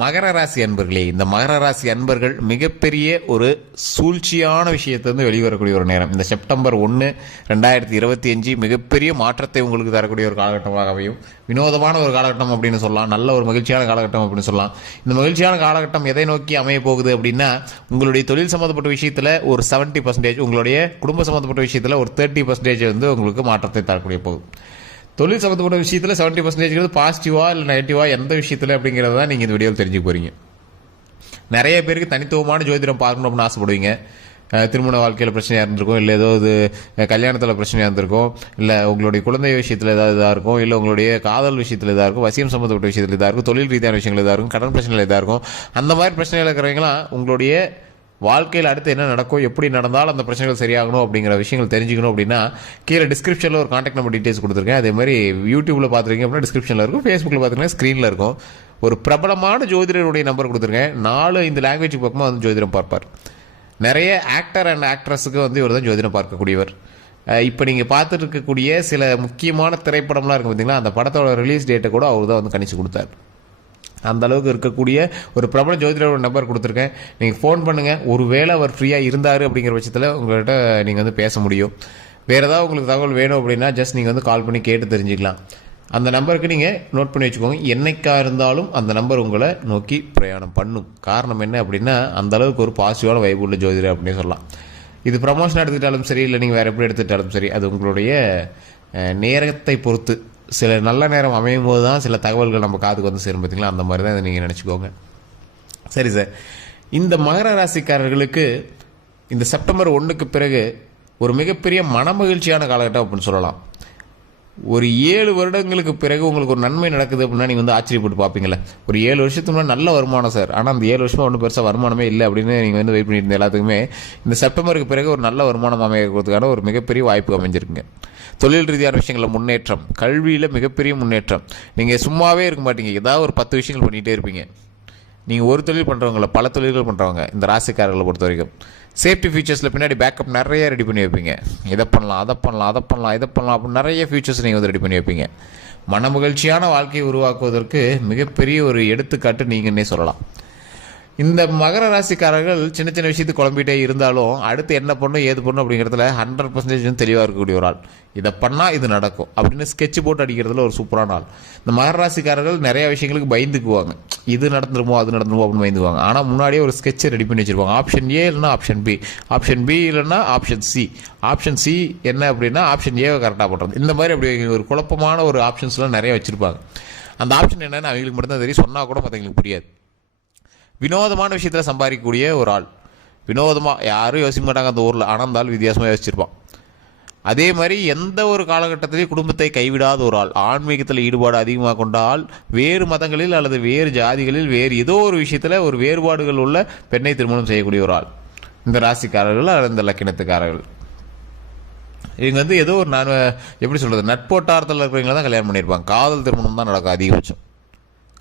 மகர ராசி அன்பர்களே, இந்த மகர ராசி அன்பர்கள் மிகப்பெரிய ஒரு சூழ்ச்சியான விஷயத்திலிருந்து வெளிவரக்கூடிய ஒரு நேரம். இந்த செப்டம்பர் 1, 2025 மிகப்பெரிய மாற்றத்தை உங்களுக்கு தரக்கூடிய ஒரு காலகட்டமாக அமையும். வினோதமான ஒரு காலகட்டம் அப்படின்னு சொல்லலாம், நல்ல ஒரு மகிழ்ச்சியான காலகட்டம் அப்படின்னு சொல்லலாம். இந்த மகிழ்ச்சியான காலகட்டம் எதை நோக்கி அமைய போகுது அப்படின்னா, உங்களுடைய தொழில் சம்மந்தப்பட்ட விஷயத்தில் ஒரு 70%, உங்களுடைய குடும்ப சம்மந்தப்பட்ட விஷயத்தில் ஒரு 30% வந்து உங்களுக்கு மாற்றத்தை தரக்கூடிய போகுது. தொழில் சம்மந்தப்பட்ட விஷயத்தில் 70% பாசிட்டிவா இல்லை நெகட்டிவா எந்த விஷயத்தில் அப்படிங்கிறத தான் நீங்கள் இந்த வீடியோவில் தெரிஞ்சுக்க போகிறீங்க. நிறைய பேருக்கு தனித்துவமான ஜோதிடம் பார்க்கணும் அப்படின்னு ஆசைப்படுவீங்க. திருமண வாழ்க்கையில் பிரச்சனையாக இருந்திருக்கும், இல்லை ஏதோ இது கல்யாணத்தில் பிரச்சனையாக இருந்திருக்கும், இல்லை உங்களுடைய குழந்தை விஷயத்தில் ஏதாவது இதாக இருக்கும், இல்லை உங்களுடைய காதல் விஷயத்தில் இதாக இருக்கும், வசியம் சம்மந்தப்பட்ட விஷயத்தில் இதாக இருக்கும், தொழில் ரீதியான விஷயங்கள் இதாக இருக்கும், கடன் பிரச்சனைகள் இதாக இருக்கும். அந்த மாதிரி பிரச்சனைகள் இருக்கிறவங்களாம் உங்களுடைய வாழ்க்கையில் அடுத்து என்ன நடக்கும், எப்படி நடந்தாலும் அந்த பிரச்சனைகள் சரியாகணும் அப்படிங்கிற விஷயங்கள் தெரிஞ்சுக்கணும் அப்படின்னா கீழே டிஸ்கிரிப்ஷனில் ஒரு கான்டாக்ட் நம்பர் டீட்டெயில்ஸ் கொடுத்துருக்கேன். அதே மாதிரி யூடியூப்பில் பார்த்துருக்கீங்க அப்படின்னா டிஸ்கிரிப்ஷனில் இருக்கும், ஃபேஸ்புக்கில் பார்த்துருக்கீங்கன்னா ஸ்க்ரீனில் இருக்கும். ஒரு பிரபலமான ஜோதிடருடைய நம்பர் கொடுத்துருக்கேன். 4-5 லாங்குவேஜ் பக்கமாக வந்து ஜோதிடம் பார்ப்பார். நிறைய ஆக்டர் அண்ட் ஆக்ட்ரஸுக்கு வந்து இவர் தான் ஜோதிடம் பார்க்கக்கூடியவர். இப்போ நீங்கள் பார்த்துட்டு இருக்கக்கூடிய சில முக்கியமான திரைப்படம்லாம் இருக்கும் பார்த்தீங்களா, அந்த படத்தோட ரிலீஸ் டேட்டை கூட அவர் தான் வந்து கணிச்சு கொடுத்தார். அந்த அளவுக்கு இருக்கக்கூடிய ஒரு பிரபல ஜோதிடரோட நம்பர் கொடுத்துருக்கேன். நீங்கள் ஃபோன் பண்ணுங்கள். ஒரு வேளை அவர் ஃப்ரீயாக இருந்தார் அப்படிங்கிற பட்சத்தில் உங்கள்கிட்ட நீங்கள் வந்து பேச முடியும். வேறு ஏதாவது உங்களுக்கு தகவல் வேணும் அப்படின்னா ஜஸ்ட் நீங்கள் வந்து கால் பண்ணி கேட்டு தெரிஞ்சுக்கலாம். அந்த நம்பருக்கு நீங்கள் நோட் பண்ணி வச்சுக்கோங்க. என்னைக்காக இருந்தாலும் அந்த நம்பர் உங்களை நோக்கி பிரயாணம் பண்ணும். காரணம் என்ன அப்படின்னா, அந்த அளவுக்கு ஒரு பாசிட்டிவான வைப்பு உள்ள ஜோதிடர் அப்படின்னு சொல்லலாம். இது ப்ரமோஷன் எடுத்துக்கிட்டாலும் சரி, இல்லை நீங்கள் வேறு எப்படி எடுத்துக்கிட்டாலும் சரி, அது உங்களுடைய நேரத்தை பொறுத்து. சில நல்ல நேரம் அமையும் போது தான் சில தகவல்கள் நம்ம காதுக்கு வந்து சேரும் பார்த்தீங்களா, அந்த மாதிரி தான் இதை நீங்கள் நினச்சிக்கோங்க. சரி சார், இந்த மகர ராசிக்காரர்களுக்கு இந்த செப்டம்பர் 1க்கு பிறகு ஒரு மிகப்பெரிய மனமகிழ்ச்சியான காலகட்டம் அப்படின்னு சொல்லலாம். ஒரு 7 வருடங்களுக்கு பிறகு உங்களுக்கு ஒரு நன்மை நடக்குது அப்படின்னா நீங்கள் வந்து ஆச்சரியப்பட்டு பார்ப்பீங்களே. ஒரு 7 வருஷத்துக்கு முன்னாடி நல்ல வருமானம் சார், ஆனால் அந்த 7 வருஷமாக ஒன்றும் பெருசாக வருமானமே இல்லை அப்படின்னு நீங்கள் வந்து வெயிட் பண்ணியிருந்த எல்லாத்துக்குமே இந்த செப்டம்பருக்கு பிறகு ஒரு நல்ல வருமானம் அமைக்கிறதுக்கான ஒரு மிகப்பெரிய வாய்ப்பு அமைஞ்சிருக்குங்க. தொழில் ரீதியான விஷயங்களில் முன்னேற்றம், கல்வியில் மிகப்பெரிய முன்னேற்றம். நீங்கள் சும்மாவே இருக்க மாட்டீங்க, ஏதாவது ஒரு 10 விஷயங்கள் பண்ணிகிட்டே இருப்பீங்க. நீங்கள் ஒரு தொழில் பண்ணுறவங்கள பல தொழில்கள் பண்ணுறவங்க இந்த ராசிக்காரர்களை பொறுத்த வரைக்கும் சேஃப்டி ஃபீச்சர்ஸில் பின்னாடி பேக்கப் நிறைய ரெடி பண்ணி வைப்பீங்க. இதை பண்ணலாம், அதை பண்ணலாம், அதை பண்ணலாம், இதை பண்ணலாம் அப்படின்னு நிறைய ஃபியூச்சர்ஸ் நீங்கள் வந்து ரெடி பண்ணி வைப்பீங்க. மனமகிழ்ச்சியான வாழ்க்கையை உருவாக்குவதற்கு மிகப்பெரிய ஒரு எடுத்துக்காட்டு நீங்கன்னே சொல்லலாம். இந்த மகர ராசிக்காரர்கள் சின்ன சின்ன விஷயத்துக்கு குழம்பிட்டே இருந்தாலும் அடுத்து என்ன பண்ணும் ஏது பண்ணும் அப்படிங்கிறதுல 100% தெளிவாக இருக்கக்கூடிய ஒரு ஆள். இதை பண்ணால் இது நடக்கும் அப்படின்னு ஸ்கெட்ச் போட்டு அடிக்கிறதுல ஒரு சூப்பரான ஆள். இந்த மகர ராசிக்காரர்கள் நிறைய விஷயங்களுக்கு பயந்துக்குவாங்க. இது நடந்துருமோ அது நடந்துருமோ அப்படின்னு பயந்துக்குவாங்க. ஆனால் முன்னாடியே ஒரு ஸ்கெட்சை ரெடி பண்ணி வச்சுருப்பாங்க. ஆப்ஷன் ஏ இல்லைன்னா ஆப்ஷன் பி, ஆப்ஷன் பி இல்லைன்னா ஆப்ஷன் சி, ஆப்ஷன் சி என்ன அப்படின்னா ஆப்ஷன் ஏவை கரெக்டாக பண்ணுறது. இந்த மாதிரி அப்படி ஒரு குழப்பமான ஒரு ஆப்ஷன்ஸ்லாம் நிறைய வச்சுருப்பாங்க. அந்த ஆப்ஷன் என்னென்னு அவங்களுக்கு மட்டும்தான் தெரியும், சொன்னால் கூட மற்றவங்களுக்கு புரியாது. வினோதமான விஷயத்தில் சம்பாதிக்கக்கூடிய ஒரு ஆள். வினோதமாக யாரும் யோசிக்க மாட்டாங்க அந்த ஊரில், ஆனால் அந்த ஆள் வித்தியாசமாக யோசிச்சிருப்பான். அதே மாதிரி எந்த ஒரு காலகட்டத்திலையும் குடும்பத்தை கைவிடாத ஒரு ஆள். ஆன்மீகத்தில் ஈடுபாடு அதிகமாக கொண்ட ஆள். வேறு மதங்களில் அல்லது வேறு ஜாதிகளில் வேறு ஏதோ ஒரு விஷயத்தில் ஒரு வேறுபாடுகள் உள்ள பெண்ணை திருமணம் செய்யக்கூடிய ஒரு ஆள் இந்த ராசிக்காரர்கள் அல்லது இந்த லக்கினத்துக்காரர்கள். இவங்க வந்து ஏதோ ஒரு எப்படி சொல்கிறது, நட்போட்டாரத்தில் இருக்கிறவங்கள தான் கல்யாணம் பண்ணியிருப்பாங்க. காதல் திருமணம் தான் நடக்கும் அதிகபட்சம்.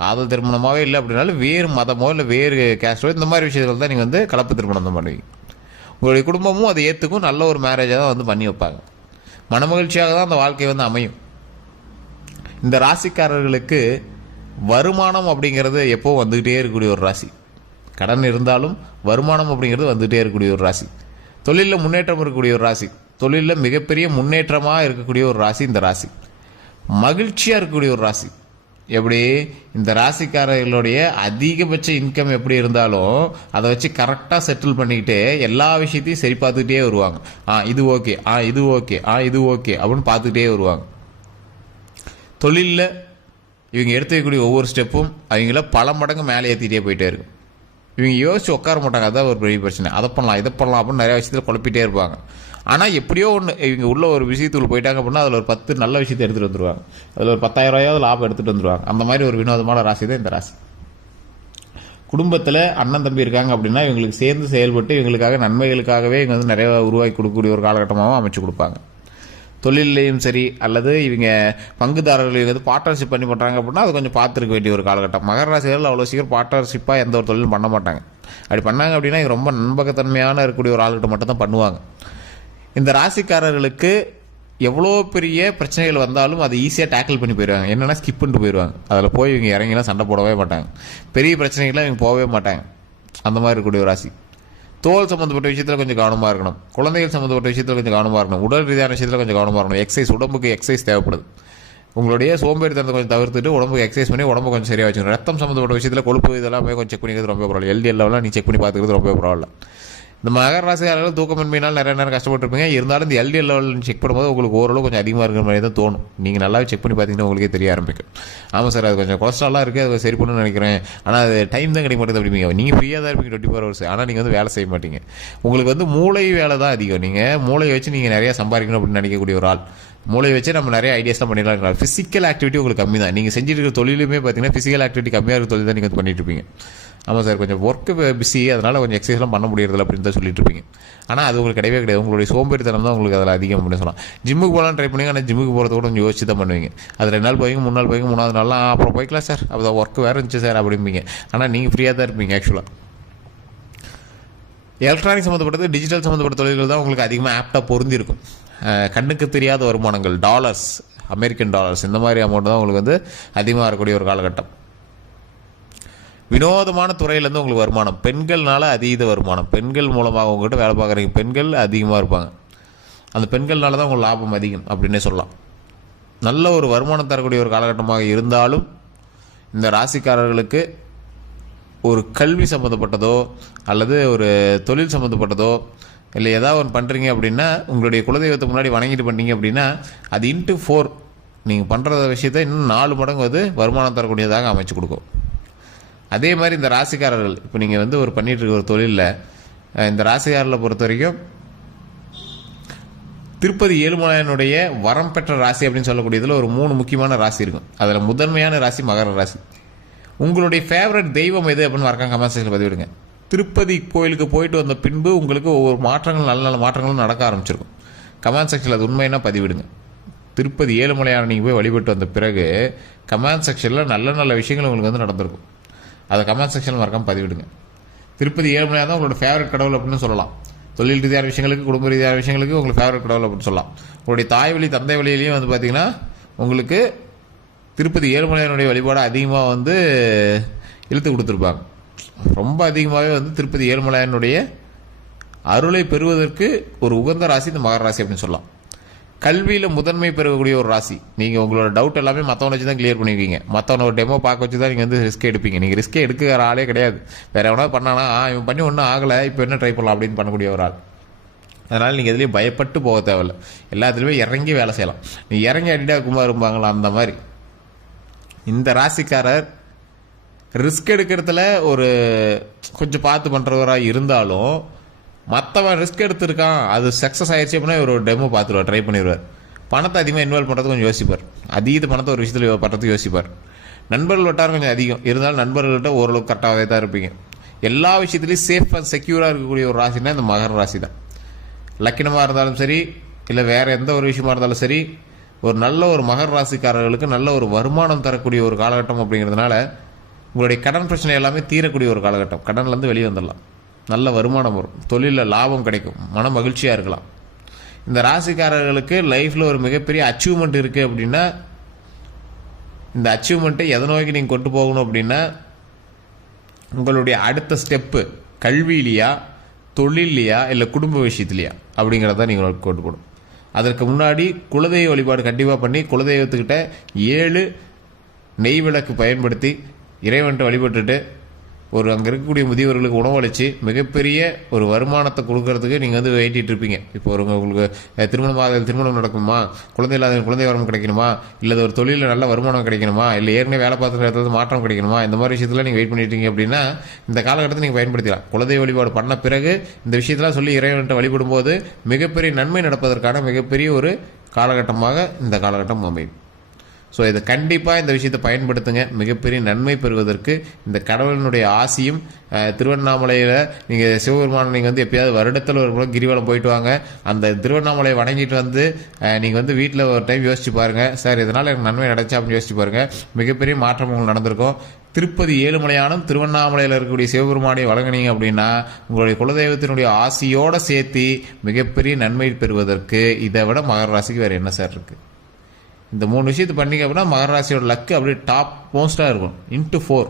காதல் திருமணமாகவே இல்லை அப்படின்னாலும் வேறு மதமோ இல்லை வேறு கேஸ்டோ இந்த மாதிரி விஷயங்கள் தான் நீங்கள் வந்து கலப்பு திருமணம் தான் பண்ணுவீங்க. உங்களுடைய குடும்பமும் அதை ஏற்றுக்கும், நல்ல ஒரு மேரேஜாக தான் வந்து பண்ணி வைப்பாங்க. மனமகிழ்ச்சியாக தான் அந்த வாழ்க்கை வந்து அமையும். இந்த ராசிக்காரர்களுக்கு வருமானம் அப்படிங்கிறது எப்போ வந்துக்கிட்டே இருக்கக்கூடிய ஒரு ராசி. கடன் இருந்தாலும் வருமானம் அப்படிங்கிறது வந்துகிட்டே இருக்கக்கூடிய ஒரு ராசி. தொழிலில் முன்னேற்றம் இருக்கக்கூடிய ஒரு ராசி. தொழிலில் மிகப்பெரிய முன்னேற்றமாக இருக்கக்கூடிய ஒரு ராசி இந்த ராசி. மகிழ்ச்சியாக இருக்கக்கூடிய ஒரு ராசி. எப்படி இந்த ராசிக்காரர்களுடைய அதிகபட்ச இன்கம் எப்படி இருந்தாலும் அதை வச்சு கரெக்டாக செட்டில் பண்ணிக்கிட்டு எல்லா விஷயத்தையும் சரி பார்த்துக்கிட்டே வருவாங்க. இது ஓகே, இது ஓகே, இது ஓகே அப்படின்னு பார்த்துக்கிட்டே வருவாங்க. தொழிலில் இவங்க எடுத்து வைக்கக்கூடிய ஒவ்வொரு ஸ்டெப்பும் அவங்கள பல மடங்கு மேலே ஏற்றிட்டே போயிட்டே இருக்கும். இவங்க யோசிச்சு உட்கார மாட்டாங்க, அதான் ஒரு பெரிய பிரச்சனை. அதை பண்ணலாம் இதை பண்ணலாம் அப்படின்னு நிறைய விஷயத்தில் குழப்பிட்டே இருப்பாங்க. ஆனால் எப்படியோ ஒன்று இவங்க உள்ள ஒரு விஷயத்துக்குள்ள போயிட்டாங்க அப்படின்னா அதில் ஒரு 10 நல்ல விஷயத்தை எடுத்துகிட்டு வந்துடுவாங்க. அதில் ஒரு 10,000 ரூபாயாவது லாபம் எடுத்துகிட்டு வந்துடுவாங்க. அந்த மாதிரி ஒரு வினோதமான ராசி தான் இந்த ராசி. குடும்பத்தில் அண்ணன் தம்பி இருக்காங்க அப்படின்னா இவங்களுக்கு சேர்ந்து செயல்பட்டு இவங்களுக்காக நன்மைகளுக்காகவே இவங்க வந்து நிறைய உருவாக்கி கொடுக்கக்கூடிய ஒரு காலகட்டமாகவும் அமைச்சு கொடுப்பாங்க. தொழிலையும் சரி அல்லது இவங்க பங்குதாரர்கள் இவங்க வந்து பார்ட்னர்ஷிப் பண்ணி பண்ணுறாங்க அப்படின்னா அது கொஞ்சம் பார்த்துருக்க வேண்டிய ஒரு காலகட்டம். மகர ராசிகள் அவ்வளோ சீக்கிரம் பார்ட்னர்ஷிப்பாக எந்த ஒரு தொழிலும் பண்ண மாட்டாங்க. அப்படி பண்ணாங்க அப்படின்னா இவங்க ரொம்ப நம்பகத்தன்மையான இருக்கக்கூடிய ஒரு ஆள்கிட்ட மட்டும் தான் பண்ணுவாங்க. இந்த ராசிக்காரர்களுக்கு எவ்வளோ பெரிய பிரச்சனைகள் வந்தாலும் அதை ஈஸியாக டேக்கிள் பண்ணி போயிடுவாங்க. என்னென்னா ஸ்கிப் பண்ணிட்டு போயிடுவாங்க. அதில் போய் இவங்க இறங்கிலாம் சண்டை போடவே மாட்டாங்க. பெரிய பிரச்சனைகள்லாம் இவங்க போகவே மாட்டாங்க. அந்த மாதிரி இருக்கக்கூடிய ஒரு ராசி. தோல் சம்மந்தப்பட்ட விஷயத்தில் கொஞ்சம் கவனமாக இருக்கணும். குழந்தைகள் சம்மந்தப்பட்ட விஷயத்தில் கொஞ்சம் கவனமாக இருக்கணும். உடல் ரீதியான விஷயத்தில் கொஞ்சம் கவனமாக இருக்கணும். எக்ஸசைஸ், உடம்புக்கு எக்ஸசைஸ் தேவைப்படுது. உங்களுடைய சோம்பேறித்தனத்தை கொஞ்சம் தவிர்த்துட்டு உடம்புக்கு எக்ஸசைஸ் பண்ணி உடம்பு கொஞ்சம் சரியாக வச்சுக்கணும். ரத்தம் சம்மந்தப்பட்ட விஷயத்தில் கொழுப்பு இதெல்லாம் போய் கொஞ்சம் செக் பண்ணிக்கிறது ரொம்ப பரவாயில்ல. எல்டிஎல் லெவலாம் நீ செக் பண்ணி பார்த்துக்கிறது ரொம்ப பரவாயில்ல. இந்த மகர ராசியாளர்கள் தூக்கமின்மையினால் நிறைய நேரம் கஷ்டப்பட்டுருப்பீங்க. இருந்தாலும் இந்த எல்டிஎல் லெவல் செக் பண்ணும்போது உங்களுக்கு ஓரளவு கொஞ்சம் அதிகமாக இருக்கிற மாதிரி தான் தோணும். நீங்கள் நல்லாவே செக் பண்ணி பார்த்தீங்கன்னா உங்களுக்கே தெரிய ஆரம்பிக்கும். ஆமாம் சார், அது கொஞ்சம் கொலஸ்ட்ராலாக இருக்குது, அது சரி பண்ணணும்னு நினைக்கிறேன், ஆனால் அது டைம் தான் கிடைக்க மாட்டேது அப்படிங்க. நீங்கள் ஃப்ரீயாக தான் இருப்பீங்க 24 hours. ஆனால் நீங்கள் வந்து வேலை செய்ய மாட்டீங்க. உங்களுக்கு வந்து மூளை வேலை தான் அதிகம். நீங்கள் மூளையை வச்சு நீங்கள் நிறையா சம்பாதிக்கணும் அப்படின்னு நினைக்கக்கூடிய ஒரு ஆள். மூளையை வச்சு நம்ம நிறைய ஐடியாஸ்லாம் பண்ணிடலாம். ஃபிசிக்கல் ஆக்டிவிட்டி உங்களுக்கு கம்மி தான். நீங்கள் செஞ்சுட்டு இருக்கிற தொழிலுமே பார்த்தீங்கன்னா ஃபிசிக்கல் ஆக்டிவிட்டி கம்மியாக இருக்கிற தொழில் தான் நீங்கள் பண்ணிட்டு இருப்பீங்க. ஆமாம் சார், கொஞ்சம் ஒர்க்கு பிஸி, அதனால் கொஞ்சம் எக்ஸசைஸ்லாம் பண்ண முடியறதில்ல அப்படின்னு தான் சொல்லிட்டு இருப்பீங்க. ஆனால் அது உங்களுக்கு கிடையவே கிடையாது. உங்களுடைய சோம்பேறித்தனம் தான் உங்களுக்கு அதில் அதிகம் அப்படின்னு சொல்லலாம். ஜிம்முக்கு போகலாம் ட்ரை பண்ணுங்க. ஆனால் ஜிம்முக்கு போகிறது கூட கொஞ்சம் யோசிச்சு தான் பண்ணுவீங்க. அது 2 நாள் போய்ங்க, 3 நாள் போய்ங்க, 3வது நாள்லாம் அப்புறம் போய்க்கலாம் சார், அப்போ ஒர்க் வேறு இருந்துச்சு சார் அப்படிம்பீங்க. ஆனால் நீங்கள் ஃப்ரீயாக தான் இருப்பீங்க. ஆக்சுவலாக எலக்ட்ரானிக் சம்மந்தப்பட்டது, டிஜிட்டல் சம்மந்தப்பட்ட தொழில்கள் தான் உங்களுக்கு அதிகமாக ஆப்டாக பொருந்திருக்கும். கண்ணுக்கு தெரியாத வருமானங்கள், டாலர்ஸ், அமெரிக்கன் டாலர்ஸ், இந்த மாதிரி அமௌண்ட் தான் உங்களுக்கு வந்து அதிகமாக இருக்கக்கூடிய ஒரு காலகட்டம். வினோதமான துறையிலேருந்து உங்களுக்கு வருமானம், பெண்கள்னால அதீத வருமானம். பெண்கள் மூலமாக உங்கள்கிட்ட வேலை பார்க்குறீங்க, பெண்கள் அதிகமாக இருப்பாங்க. அந்த பெண்கள்னால தான் உங்களுக்கு லாபம் அதிகம் அப்படின்னே சொல்லலாம். நல்ல ஒரு வருமானம் தரக்கூடிய ஒரு காலகட்டமாக இருந்தாலும் இந்த ராசிக்காரர்களுக்கு ஒரு கல்வி சம்மந்தப்பட்டதோ அல்லது ஒரு தொழில் சம்மந்தப்பட்டதோ இல்லை ஏதாவது ஒன்று பண்ணுறீங்க அப்படின்னா உங்களுடைய குலதெய்வத்தை முன்னாடி வணங்கிட்டு பண்ணீங்க அப்படின்னா அது இன்ட்டு 4 நீங்கள் பண்ணுற விஷயத்தை இன்னும் 4 மடங்கு வந்து வருமானம் தரக்கூடியதாக அமைச்சு கொடுக்கும். அதே மாதிரி இந்த ராசிக்காரர்கள் இப்போ நீங்கள் வந்து ஒரு பண்ணிகிட்டு இருக்க ஒரு தொழிலில் இந்த ராசிக்காரர்களை பொறுத்த வரைக்கும் திருப்பதி ஏழுமலையானுடைய வரம் பெற்ற ராசி அப்படின்னு சொல்லக்கூடியதில் ஒரு 3 முக்கியமான ராசி இருக்கும். அதில் முதன்மையான ராசி மகர ராசி. உங்களுடைய ஃபேவரட் தெய்வம் எது அப்படின்னு மறக்காம கமெண்ட் செக்ஷனில் பதிவிடுங்க. திருப்பதி கோயிலுக்கு போயிட்டு வந்த பின்பு உங்களுக்கு ஒவ்வொரு மாற்றங்கள், நல்ல நல்ல மாற்றங்களும் நடக்க ஆரம்பிச்சிருக்கும். கமெண்ட் செக்ஷனில் அது உண்மைன்னா பதிவிடுங்க. திருப்பதி ஏழுமலையான நீங்கள் போய் வழிபட்டு வந்த பிறகு கமெண்ட் செக்ஷனில் நல்ல நல்ல விஷயங்கள் உங்களுக்கு வந்து நடந்திருக்கும். அதை கமெண்ட் செக்ஷனில் மறக்காமல் பதிவிடுங்க. திருப்பதி ஏழுமலையாக தான் உங்களோட ஃபேவரட் கடவுள் அப்படின்னு சொல்லலாம். தொழில் ரீதியான விஷயங்களுக்கு, குடும்ப ரீதியான விஷயங்களுக்கு உங்களுக்கு ஃபேவரட் கடவுள் அப்படின்னு சொல்லலாம். உங்களுடைய தாய் வழி, தந்தை வழியிலையும் வந்து பார்த்தீங்கன்னா உங்களுக்கு திருப்பதி ஏழுமலையானுடைய வழிபாடு அதிகமாக வந்து இழுத்து கொடுத்துருப்பாங்க. ரொம்ப அதிகமாகவே வந்து திருப்பதி ஏழுமலையானுடைய அருளை பெறுவதற்கு ஒரு உகந்த ராசி இந்த மகர ராசி அப்படின்னு சொல்லலாம். கல்வியில் முதன்மை பெறக்கூடிய ஒரு ராசி. நீங்கள் உங்களோட டவுட் எல்லாமே மற்றவனை வச்சு தான் கிளியர் பண்ணியிருக்கீங்க. மற்றவனை ஒரு டெமோ பார்க்க வச்சு தான் நீங்கள் வந்து ரிஸ்க் எடுப்பீங்க. நீங்கள் ரிஸ்க்கே எடுக்கிற ஆளே கிடையாது. வேறு எவனா பண்ணானா இவன் பண்ணி ஒன்றும் ஆகலை, இப்போ என்ன ட்ரை பண்ணலாம் அப்படின்னு பண்ணக்கூடிய ஒரு ஆள். அதனால் நீங்கள் எதுலேயும் பயப்பட்டு போக தேவையில்லை. எல்லாத்துலேயுமே இறங்கி வேலை செய்யலாம். நீங்கள் இறங்கி அடிடா குமார் இருப்பாங்களா அந்த மாதிரி. இந்த ராசிக்காரர் ரிஸ்க் எடுக்கிறதுல ஒரு கொஞ்சம் பார்த்து பண்ணுறவராக இருந்தாலும் மற்றவன் ரிஸ்க் எடுத்திருக்கான், அது சக்ஸஸ் ஆயிடுச்சு அப்படின்னா இவர் ஒரு டெமோ பார்த்துருவார், ட்ரை பண்ணிடுவார். பணத்தை அதிகமாக இன்வால்வ் பண்ணுறது கொஞ்சம் யோசிப்பார். அதீத பணத்தை ஒரு விஷயத்தில் பண்ணுறதுக்கு யோசிப்பார். நண்பர்கள் வட்டாரம் கொஞ்சம் அதிகம் இருந்தாலும் நண்பர்கள்ட்ட ஓரளவுக்கு கரெக்டாகவே தான் இருப்பீங்க. எல்லா விஷயத்துலையும் சேஃப் அண்ட் செக்யூராக இருக்கக்கூடிய ஒரு ராசினா இந்த மகர ராசி தான். லக்கினமாக இருந்தாலும் சரி, இல்லை வேறு எந்த ஒரு விஷயமா இருந்தாலும் சரி, ஒரு நல்ல ஒரு மகர ராசிக்காரர்களுக்கு நல்ல ஒரு வருமானம் தரக்கூடிய ஒரு காலகட்டம் அப்படிங்கிறதுனால உங்களுடைய கடன் பிரச்சனை எல்லாமே தீரக்கூடிய ஒரு காலகட்டம். கடன்லேருந்து வெளியே வந்துடலாம், நல்ல வருமானம் வரும், தொழிலில் லாபம் கிடைக்கும், மன மகிழ்ச்சியாக இருக்கலாம். இந்த ராசிக்காரர்களுக்கு லைஃப்பில் ஒரு மிகப்பெரிய அச்சீவ்மெண்ட் இருக்குது அப்படின்னா இந்த அச்சீவ்மெண்ட்டை எதை நோக்கி நீங்கள் கொண்டு போகணும் அப்படின்னா உங்களுடைய அடுத்த ஸ்டெப்பு கல்வியிலையா, தொழிலையா, இல்லை குடும்ப விஷயத்துலையா அப்படிங்கிறத நீங்கள் கொண்டு போகணும். அதற்கு முன்னாடி குலதெய்வ வழிபாடு கண்டிப்பாக பண்ணி குலதெய்வத்துக்கிட்ட 7 நெய் விளக்கு பயன்படுத்தி இறைவன்ட்டு வழிபட்டுட்டு ஒரு அங்கே இருக்கக்கூடிய முதியவர்களுக்கு உணவளித்து மிகப்பெரிய ஒரு வருமானத்தை கொடுக்கறதுக்கு நீங்கள் வந்து வெயிட்டிட்டு இருப்பீங்க. இப்போ ஒரு உங்களுக்கு திருமணம் நடக்குமா, குழந்தை இல்லாத குழந்தை வரம் கிடைக்கணுமா, இல்லை ஒரு தொழிலில் நல்ல வருமானம் கிடைக்கணுமா, இல்லை ஏற்கனவே வேலை பார்த்துற இடத்துல மாற்றம் கிடைக்கணுமா, இந்த மாதிரி விஷயத்தில் நீங்கள் வெயிட் பண்ணிட்டீங்க அப்படின்னா இந்த காலகட்டத்தை நீங்கள் பயன்படுத்தலாம். குலதெய்வ வழிபாடு பண்ண பிறகு இந்த விஷயத்தெல்லாம் சொல்லி இறைவன்ட்டு வழிபடும் போது மிகப்பெரிய நன்மை நடப்பதற்கான மிகப்பெரிய ஒரு காலகட்டமாக இந்த காலகட்டம் அமையும். ஸோ இதை கண்டிப்பாக இந்த விஷயத்தை பயன்படுத்துங்க. மிகப்பெரிய நன்மை பெறுவதற்கு இந்த கடவுளினுடைய ஆசியும் திருவண்ணாமலையில் நீங்கள் சிவபெருமான் நீங்கள் வந்து எப்பயாவது வருடத்தில் ஒரு முறை கிரிவலம் போயிட்டு வாங்க. அந்த திருவண்ணாமலையை வணங்கிட்டு வந்து நீங்கள் வந்து வீட்டில் ஒரு டைம் யோசிச்சு பாருங்கள், சார் இதனால் எனக்கு நன்மை நடச்சா அப்படின்னு யோசிச்சு பாருங்கள். மிகப்பெரிய மாற்றம் உங்களுக்கு நடந்திருக்கும். திருப்பதி ஏழுமலையானும் திருவண்ணாமலையில் இருக்கக்கூடிய சிவபெருமானை வழங்கினீங்க அப்படின்னா உங்களுடைய குலதெய்வத்தினுடைய ஆசியோடு சேர்த்து மிகப்பெரிய நன்மை பெறுவதற்கு இதை விட மகர ராசிக்கு வேறு என்ன சார் இருக்குது? இந்த 3 விஷயத்தை பண்ணிங்க அப்படின்னா மகர ராசியோட லக்கு அப்படியே டாப் மோஸ்ட்டாக இருக்கும். இன்ட்டு 4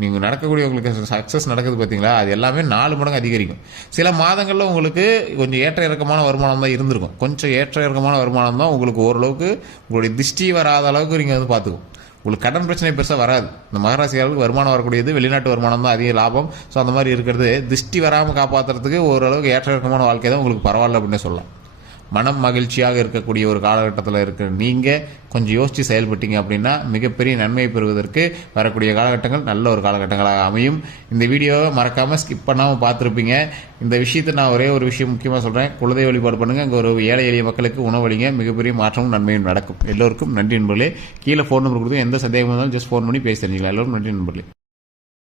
நீங்கள் நடக்கக்கூடிய உங்களுக்கு சக்ஸஸ் நடக்குது பார்த்தீங்களா, அது எல்லாமே 4 மடங்கு அதிகரிக்கும். சில மாதங்களில் உங்களுக்கு கொஞ்சம் ஏற்ற இறக்கமான வருமானம் தான் இருந்திருக்கும். கொஞ்சம் ஏற்ற இறக்கமான வருமானம் தான் உங்களுக்கு ஓரளவுக்கு உங்களுடைய திருஷ்டி வராத அளவுக்கு நீங்கள் வந்து பார்த்துக்கும். உங்களுக்கு கடன் பிரச்சனை பெருசாக வராது. இந்த மகராசியாளருக்கு வருமானம் வரக்கூடியது வெளிநாட்டு வருமானம் தான் அதிக லாபம். ஸோ அந்த மாதிரி இருக்கிறது திருஷ்டி வராமல் காப்பாற்றுறதுக்கு ஓரளவுக்கு ஏற்ற இறக்கமான வாழ்க்கை தான் உங்களுக்கு பரவாயில்ல அப்படின்னு சொல்லலாம். மனம் மகிழ்ச்சியாக இருக்கக்கூடிய ஒரு காலகட்டத்தில் இருக்கிற நீங்கள் கொஞ்சம் யோசித்து செயல்பட்டீங்க அப்படின்னா மிகப்பெரிய நன்மையை பெறுவதற்கு வரக்கூடிய காலகட்டங்கள் நல்ல ஒரு காலகட்டங்களாக அமையும். இந்த வீடியோவை மறக்காமல் ஸ்கிப் பண்ணாமல் பார்த்துருப்பீங்க. இந்த விஷயத்தை நான் ஒரே ஒரு விஷயம் முக்கியமாக சொல்கிறேன், குலதெய்வ வழிபாடு பண்ணுங்கள். அங்கே ஒரு ஏழை எளிய மக்களுக்கு உணவளிங்க, மிகப்பெரிய மாற்றமும் நன்மையும் நடக்கும். எல்லோருக்கும் நன்றி நண்பர்களே. கீழே ஃபோன் நம்பர் கொடுத்து எந்த சந்தேகமாக இருந்தாலும் ஜஸ்ட் ஃபோன் பண்ணி பேசி தெரிஞ்சுக்கலாம். எல்லோரும் நன்றி நண்பர்களே.